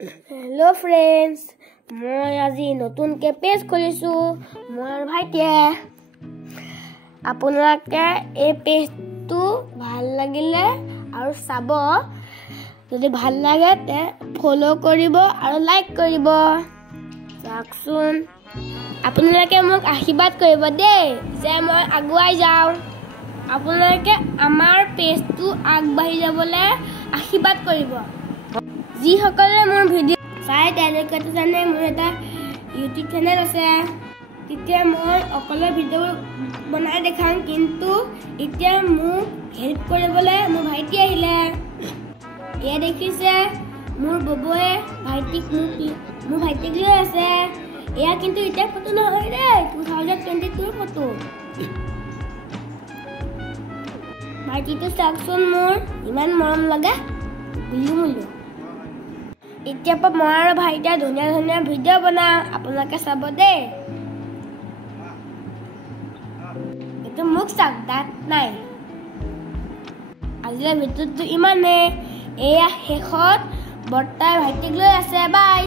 Hello friends, मैं আজি নতুনকে পেজ খুলিছো মোৰ ভাইটিয়ে। আপোনালোকে এই পেজটো ভাল লাগিলে আৰু চাব, যদি ভাল লাগে তে ফলো কৰিব আৰু লাইক কৰিব। চাওকচোন, আপোনালোকে মোক আশীৰ্বাদ কৰিব দেই যে মই আগুৱাই যাওঁ। আপোনালোকে আমাৰ পেজটো আগবাঢ়ি যাবলৈ আশীৰ্বাদ কৰিব। যিসকলে মোৰ ভিডিঅ' চাই তেওঁলোকে জানে মোৰ এটা ইউটিউব চেনেল আছে। তেতিয়া মই অকলে ভিডিঅ' বনাই দেখাম, কিন্তু এতিয়া মোক হেল্প কৰিবলৈ মোৰ ভাইটি আহিলে। এয়া দেখিছে মোৰ ববয়ে মোৰ ভাইটিক লৈ আছে। এয়া কিন্তু এতিয়া ফটো নহয় দেই, 2022 ফটো। ভাইটিটো চাওকচোন, মোৰ ইমান মৰম লগা বুলু। এতিয়া পৰা মই আৰু ভাইটিয়ে ধুনীয়া ধুনীয়া ভিডিঅ' বনাওঁ, আপোনালোকে চাব দেই। এইটো মোক চাওক, দাঁত নাই। আজিৰ ভিডিঅ'টো ইমানেই। এয়া শেষত বৰ্তাই ভাইটিক লৈ আছে। বাই।